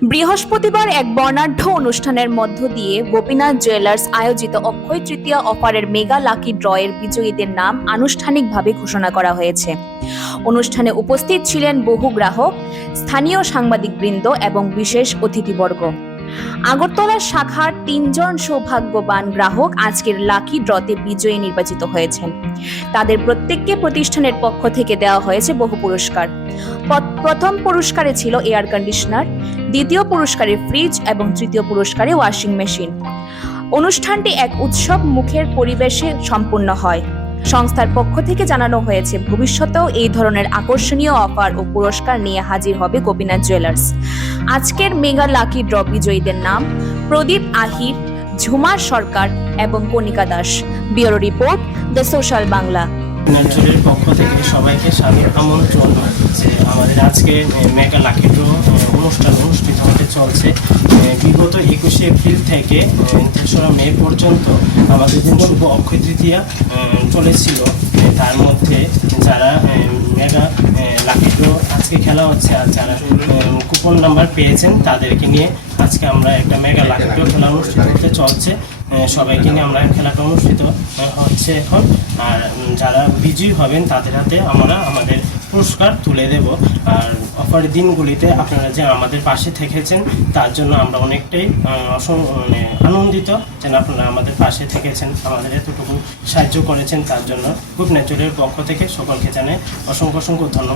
বৃহস্পতিবার এক বর্ণাঢ্য অনুষ্ঠানের মধ্য দিয়ে গোপীনাথ জুয়েলার্স আয়োজিত অক্ষয় তৃতীয়া অফারের মেগা লাকি ড্রয়ের বিজয়ীদের নাম আনুষ্ঠানিকভাবে ঘোষণা করা হয়েছে। অনুষ্ঠানে উপস্থিত ছিলেন বহু গ্রাহক, স্থানীয় সাংবাদিকবৃন্দ এবং বিশেষ অতিথিবর্গ। আগরতলা শাখার ৩ জন সৌভাগ্যবান গ্রাহক আজকের লাকি ড্রতে বিজয়ী নির্বাচিত হয়েছেন। তাদের প্রত্যেককে প্রতিষ্ঠানের পক্ষ থেকে দেওয়া হয়েছে বহু পুরস্কার। প্রথম পুরস্কারে ছিল এয়ার কন্ডিশনার, দ্বিতীয় পুরস্কারে ফ্রিজ এবং তৃতীয় পুরস্কারে ওয়াশিং মেশিন। অনুষ্ঠানটি এক উৎসব মুখের পরিবেশে সম্পন্ন হয়। সংস্থার পক্ষ থেকে জানানো হয়েছে, ভবিষ্যতেও এই ধরনের আকর্ষণীয় অফার ও পুরস্কার নিয়ে হাজির হবে গোপীনাথ জুয়েলার্স। আজকের মেগা লাকি ড্র বিজয়ীদের নাম প্রদীপ আহির, ঝুমার সরকার এবং Kanika Das. Bureau report, the social Bangla. ন্যাচুরালের পক্ষ থেকে সবাইকে সাদর আমন্ত্রণ যে আমাদের আজকে মেগা লাকি ড্র অনুষ্ঠান অনুষ্ঠিত হতে চলছে। বিগত 21শে এপ্রিল থেকে 3রা মে পর্যন্ত আমাদের দিন শুভ অক্ষয় তৃতীয়া চলেছিল। তার মধ্যে যারা মেগা লাকি ড্র আজকে খেলা হচ্ছে আর যারা কুপন নাম্বার পেয়েছেন তাদেরকে নিয়ে আজকে আমরা একটা মেগা লাকি ড্র খেলা অনুষ্ঠিত হতে চলছে। সবাইকে নিয়ে আমরা খেলাটা অনুষ্ঠিত হচ্ছে এখন। আর যারা বিজয়ী হবেন তাদের হাতে আমরা আমাদের পুরস্কার তুলে দেব। আর অফারের দিনগুলিতে আপনারা যে আমাদের পাশে থেকেছেন তার জন্য আমরা অনেকটাই আনন্দিত যে আপনারা আমাদের পাশে থেকেছেন, আমাদের এতটুকু সাহায্য করেছেন, তার জন্য গোপীনাথ জুয়েলার্সের পক্ষ থেকে সকলকে জানাই অসংখ্য ধন্যবাদ।